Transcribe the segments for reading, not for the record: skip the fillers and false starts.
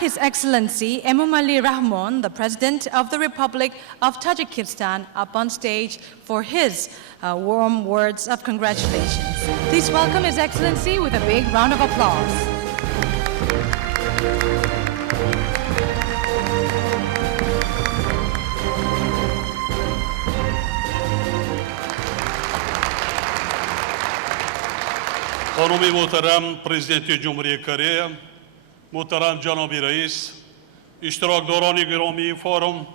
His Excellency Emomali Rahmon, the President of the Republic of Tajikistan, up on stage for his warm words of congratulations. Please welcome His Excellency with a big round of applause. خانم محترم پرزیدنت جمهوری کره، محترم جناب رئیس، اشتراکداران گرامی فورم،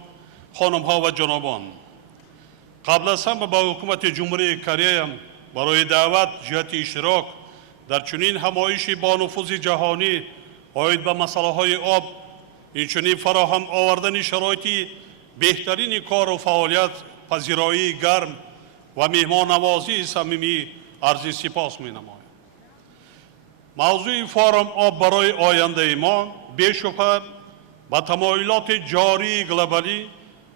خانم ها و جنابان، قبل از همه با حکومت جمهوری کره برای دعوت جهت اشتراک در چنین همایشی با نفوذ جهانی آید به مسئله های آب، این چنین فراهم آوردن شرایطی بهترین کار و فعالیت پذیرایی گرم و مهمان نوازی صمیمی عرض سپاس می نمایم. موضوع فارم آب برای آینده ما بی‌شبهه با تمایلات جاری گلوبالی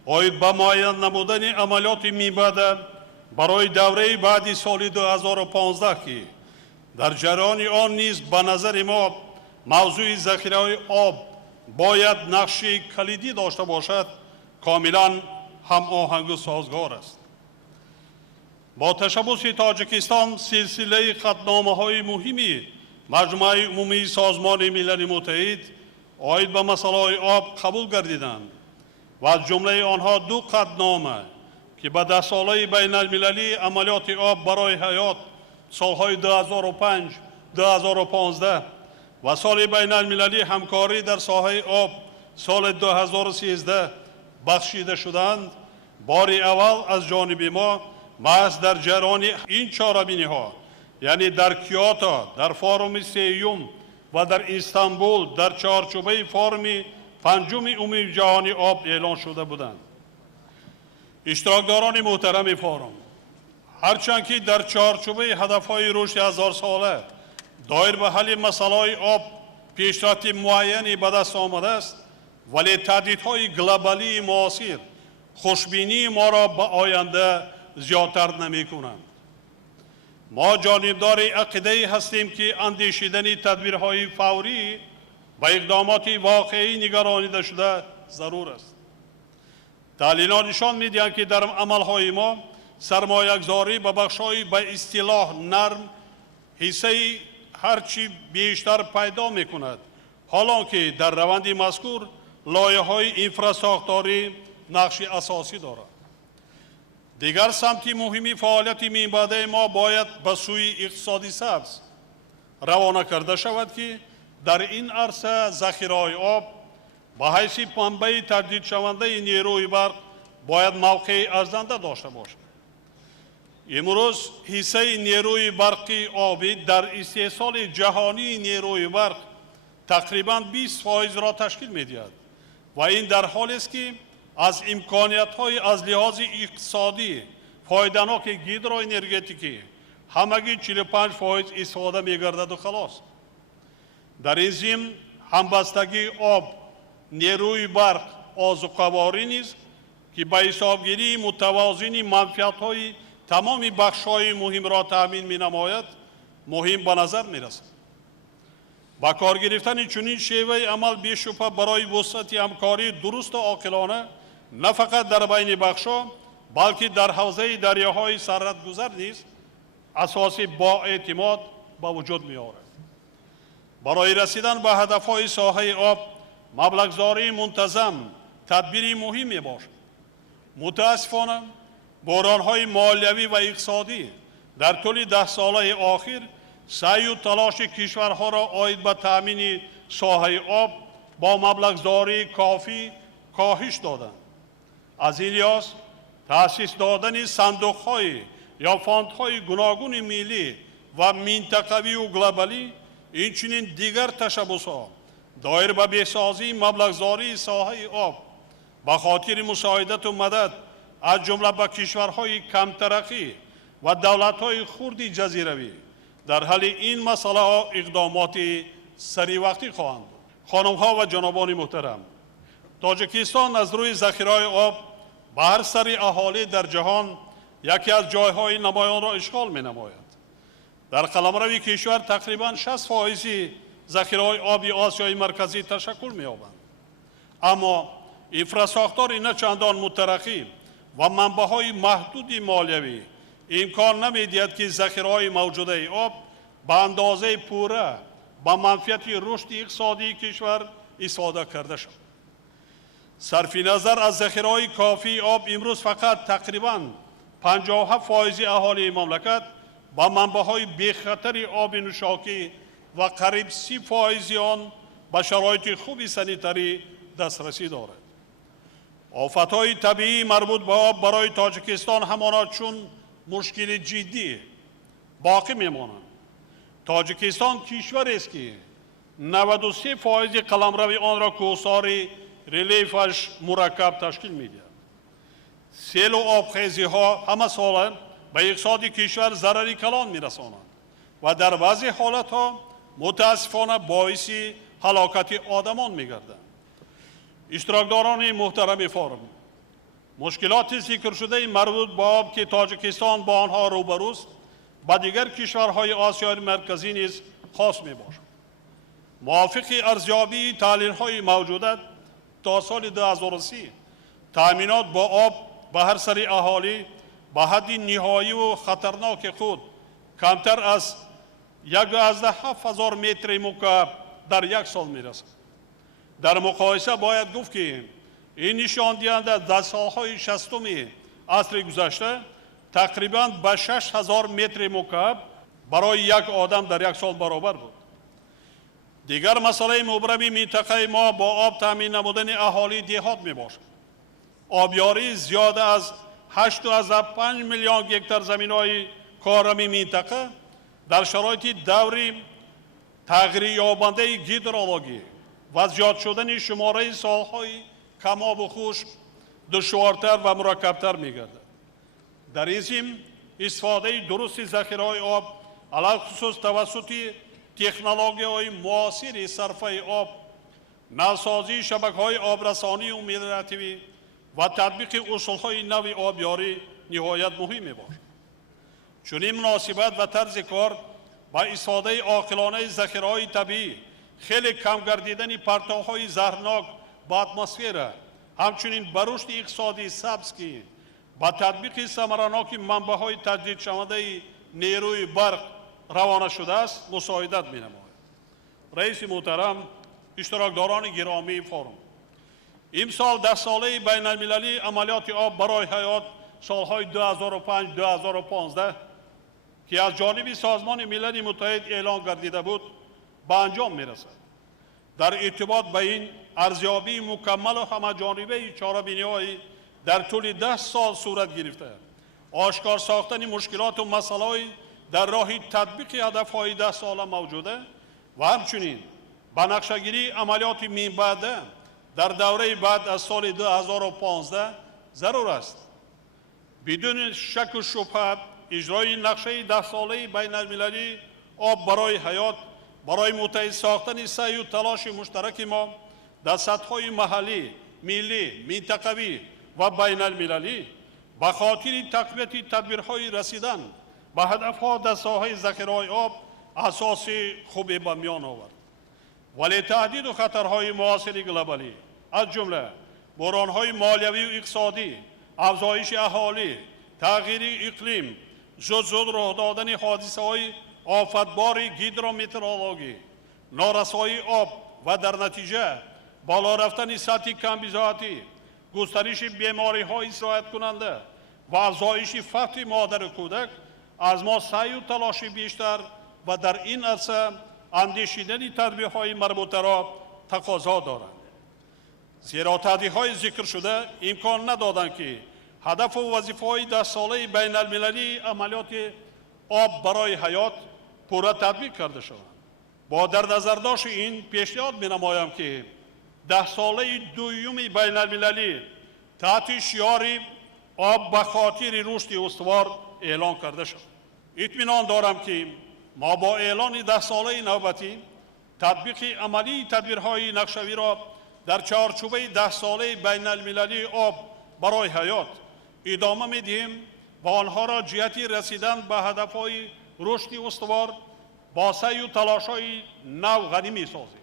آید به معین نمودن عملیات میبعد برای دوره بعدی سال 2015 که در جریان آن نیز به نظر ما موضوع ذخیره آب باید نقشی کلیدی داشته باشد، کاملا هماهنگ و سازگار است. با تشبث تاجیکستان سلسله خطنامه‌های مهمی مجمع عمومی سازمان ملل متحد آید به مسائل آب قبول گردیدند و از جمله آنها دو قطعنامه که به 10 ساله بین المللی عملیات آب برای حیات سالهای 2005-2015 و سال بین المللی همکاری در ساحه آب سال 2013 بخشیده شدند. بار اول از جانب ما محض در جریان این چهاربینی ها، یعنی در کیوتو، در فورم سیوم و در استانبول در چارچوبه فورم پنجم عمومی جهانی آب اعلان شده بودند. اشتراکداران محترم فورم، هرچند که در چارچوبه هدفهای رشد 1000 ساله دایر به حل مسائل آب پیشرفت معینی به دست آمده است، ولی تهدیدهای گلوبالی معاصر خوشبینی ما را به آینده زیادتر نمی کنند. ما جانبدار عقیده هستیم که اندیشیدن تدبیرهای فوری و اقدامات واقعی نگرانیده شده ضرور است. تحلیل‌ها نشان می‌دهند که در عملهای ما سرمایه‌گذاری به بخش‌های به اصطلاح نرم حصه هرچی بیشتر پیدا می‌کند، حالا که در روند مذکور لایه‌های انفراستراکچوری نقش اساسی دارد. دیگر سمتی مهمی فعالیت میانبرده ما باید به سوی اقتصادی سبز روانه کرده شود که در این عرصه ذخیره آب به حیث منبع تجدید شونده نیروی برق باید موقع ارزنده داشته باشد. امروز حصه نیروی برقی آبی در استحصال جهانی نیروی برق تقریباً 20% را تشکیل می‌دهد و این در حالی است که از امکانیت‌های از لحاظ اقتصادی فایده‌ناک هیدروانرژتیکی همگی 45% استفاده می‌گردد و خلاص. در این ضمن همبستگی آب، نیروی برق، آذوقه‌واری نیز که به حسابگیری متوازن منفعت‌های تمام بخش‌های مهم را تأمین می‌نماید مهم به نظر می‌رسد. با کار گرفتن چنین شیوه عمل بی‌شبهه برای وسعت همکاری درست و عاقلانه نه فقط در بین بخش‌ها بلکه در حوزه دریاهای سرره‌گذر نیز اساسی با اعتماد به وجود می‌آورد. برای رسیدن به هدف‌های ساحه آب مبلغ‌زایی منتظم تدبیری مهم می‌باشد. متأسفانه بحران‌های مالیوی و اقتصادی در طول 10 ساله آخر سعی و تلاش کشورها را آید به تأمین ساحه آب با مبلغ‌زایی کافی کاهش دادند. از این لحاظ تأسیس دادن صندوق‌های یا فاندهای گوناگون ملی و منطقوی و گلوبالی، اینچنین دیگر تشبس‌ها دایر به بسازی مبلغ‌زایی ساحه آب به خاطر مساعدت و مدد از جمله به کشورهای کم ترقی و دولت‌های خرد جزیروی در حل این مسئله اقدامات سری وقتی خواهند بود. خانم‌ها و جنابان محترم، تاجیکستان از روی ذخیره آب به هر سر اهالی در جهان یکی از جایهای نمایان را اشغال می‌نماید. در قلمرو کشور تقریباً 60% ذخیره‌های آبی آسیای مرکزی تشکل می‌یابند. اما اینفراساختاری نه چندان مترقی و منبع‌های محدودی مالیوی امکان نمی‌دهد که ذخیره‌های موجوده آب به اندازه پوره با منفعت رشد اقتصادی کشور استفاده کرده شد. صرف نظر از ذخیره‌های کافی آب امروز فقط تقریباً 57% اهالی مملکت با منبع‌های بی‌خطر آب نوشاکی و قریب 30% آن به شرایط خوب سانیتری دسترسی دارد. آفت‌های طبیعی مربوط به آب برای تاجیکستان همانا چون مشکل جدی باقی میمانند. تاجیکستان کشوری است که 93% قلمرو آن را کوهسار ریلیفش مرکب تشکیل می‌دهد. سیل و آبخیزی ها همه ساله به اقتصاد کشور ضرری کلان می‌رسانند و در بعضی حالت ها متاسفانه باعث هلاکت آدمان می‌گردند. اشتراکداران محترم فارم، مشکلات ذکر شده مربوط به آب که تاجیکستان با آنها روبروست با دیگر کشورهای آسیای مرکزی نیز خاص میباشد. موافق ارزیابی تحلیل‌های موجوده تا سال 2030 تأمینات با آب به هر سری اهالی به حد نهایی و خطرناک خود کمتر از 11,000 متر مکعب در یک سال میرسد. در مقایسه باید گفت که این نشان دهنده در سالهای 60 عصر گذشته تقریباً به 6,000 متر مکعب برای یک آدم در یک سال برابر بود. دیگر مسئله مبرم منطقه ما با آب تامین نمودن اهالی دهات می باشد. آبیاری زیاده از 8.5 میلیون هکتار زمین‌های کارمی منطقه در شرایط دوری تغییر یابنده هیدرولوژی و زیاد شدن شماره سالهای کم آب و خشک دشوارتر و مرکبتر می‌گردد. در این ضمن استفاده درست ذخیره‌های آب علاوه خصوص توسط تکنولوژی‌های معاصر صرفه آب، نوسازی شبکه‌های آبرسانی و ملیتی و تطبیق اصول‌های نو آبیاری نهایت مهم می‌باشد. چنین مناسبت و طرز کار با استفاده عاقلانه ذخیره‌های طبیعی خیلی کم گردیدن پرتوهای زهرناک به اتمسفر، همچنین به رشد اقتصادی سبز که با تطبیق ثمرناک منبع‌های تجدید شونده نیروی برق روانه شده است مساعدت می‌نماید. رئیس محترم، اشتراکداران گرامی فورم، امسال 10 ساله بین المللی عملیات آب برای حیات سالهای 2005-2015 که از جانب سازمان ملل متحد اعلان گردیده بود به انجام می‌رسد. در ارتباط به این ارزیابی مکمل و همه‌جانبه چاره‌بینی‌های در طول 10 سال صورت گرفته، آشکار ساختن مشکلات و مسائل در راه تطبیق هدف‌های 10 ساله موجوده و همچنین به نقشه‌گیری عملیات من بعده در دوره بعد از سال 2015 ضرور است. بدون شک و شبهه اجرای نقشه 10 ساله بین المللی آب برای حیات برای متحد ساختن سعی و تلاش مشترک ما در سطح‌های محلی، ملی، منطقوی و بین المللی به خاطر تقویت تدبیرهای رسیدن به هدف‌ها در ساحه ذخیره‌های آب اساس خوبی به میان آورد. ولی تهدید و خطرهای معاصر گلوبالی از جمله بحران‌های مالیوی و اقتصادی، افزایش اهالی، تغییر اقلیم، زود راه دادن حادثه‌های آفتبار هیدرومتئورولوژی، نارسایی آب و در نتیجه بالا رفتن سطح کمبزاعتی، گسترش بیماری‌های اصلاحات کننده و افزایش فقر مادر و کودک از ما سعی و تلاش بیشتر و در این عرصه اندیشیدن تدبیرهای مربوطه را تقاضا دارند. زیرا تهدیدهای ذکر شده امکان ندادند که هدف و وظیفه‌های 10 ساله بین المللی عملیات آب برای حیات پورا تطبیق کرده شود. با در نظر داشت این پیشنهاد می‌نمایم که 10 ساله دوم بین المللی تحت شعار آب به خاطر رشد استوار اعلان کرده شد. اطمینان دارم که ما با اعلان 10 ساله نوبتی تطبیق عملی تدبیرهای نقشه‌ای را در چارچوب 10 ساله بین المللی آب برای حیات ادامه می‌دهیم و آنها را جهت رسیدن به هدف‌های رشد استوار با سعی و تلاش‌های نو غنی می‌سازیم.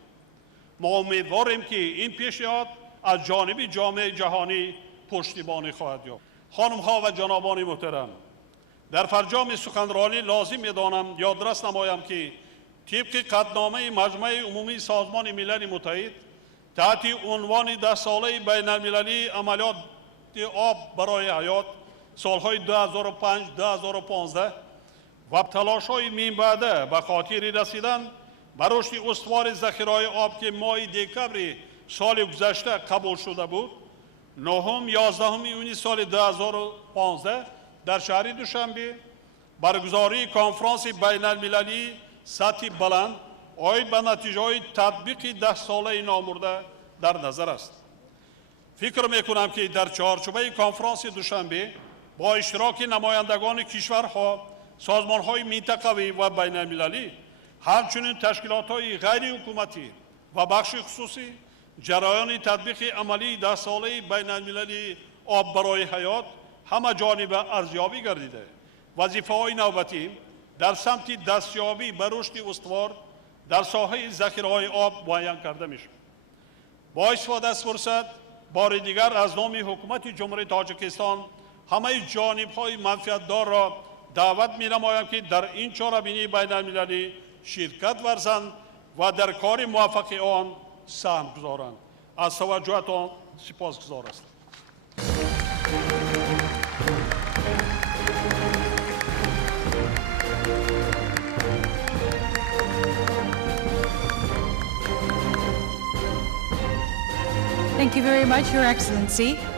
ما امیدواریم که این پیشنهاد از جانب جامعه جهانی پشتیبانی خواهد یافت. خانم‌ها و جنابان محترم، در فرجام سخنرانی لازم می‌دانم یادداشت نمایم که طبق قطعنامه مجمع عمومی سازمان ملل متحد تحت عنوان 10 ساله بین المللی عملیات آب برای حیات سالهای 2005-2015 و تلاش‌های مینبعده به خاطر رسیدن به رشد استوار ذخیره‌های آب که ماه دکبر سال گذشته قبول شده بود، 9-11 یونیو سال 2015 در شهر دوشنبه برگزاری کنفرانس بین المللی سطح بلند آید به نتیجه های تطبیق 10 ساله نامورده در نظر است. فکر میکنم که در چهارچوبه کنفرانس دوشنبه با اشتراک نمایندگان کشورها، سازمانهای منطقوی و بین المللی، همچنین تشکیلات‌های غیر حکومتی و بخش خصوصی، جریان تطبیق عملی 10 ساله بین المللی آب برای حیات همه جانب ارزیابی گردیده. وظیفه‌های نوبتی در سمت دستیابی به رشد استوار در ساحه ذخیره‌های آب معین کرده می‌شود. با استفاده از فرصت بار دیگر از نام حکومت جمهوری تاجیکستان همه جانب‌های منفعت‌دار را دعوت می‌نمایم که در این چهاربینی بین المللی شرکت ورزند و در کار موفق آن سهم گذارند. از توجهتان سپاسگزار هستم. Thank you very much, Your Excellency.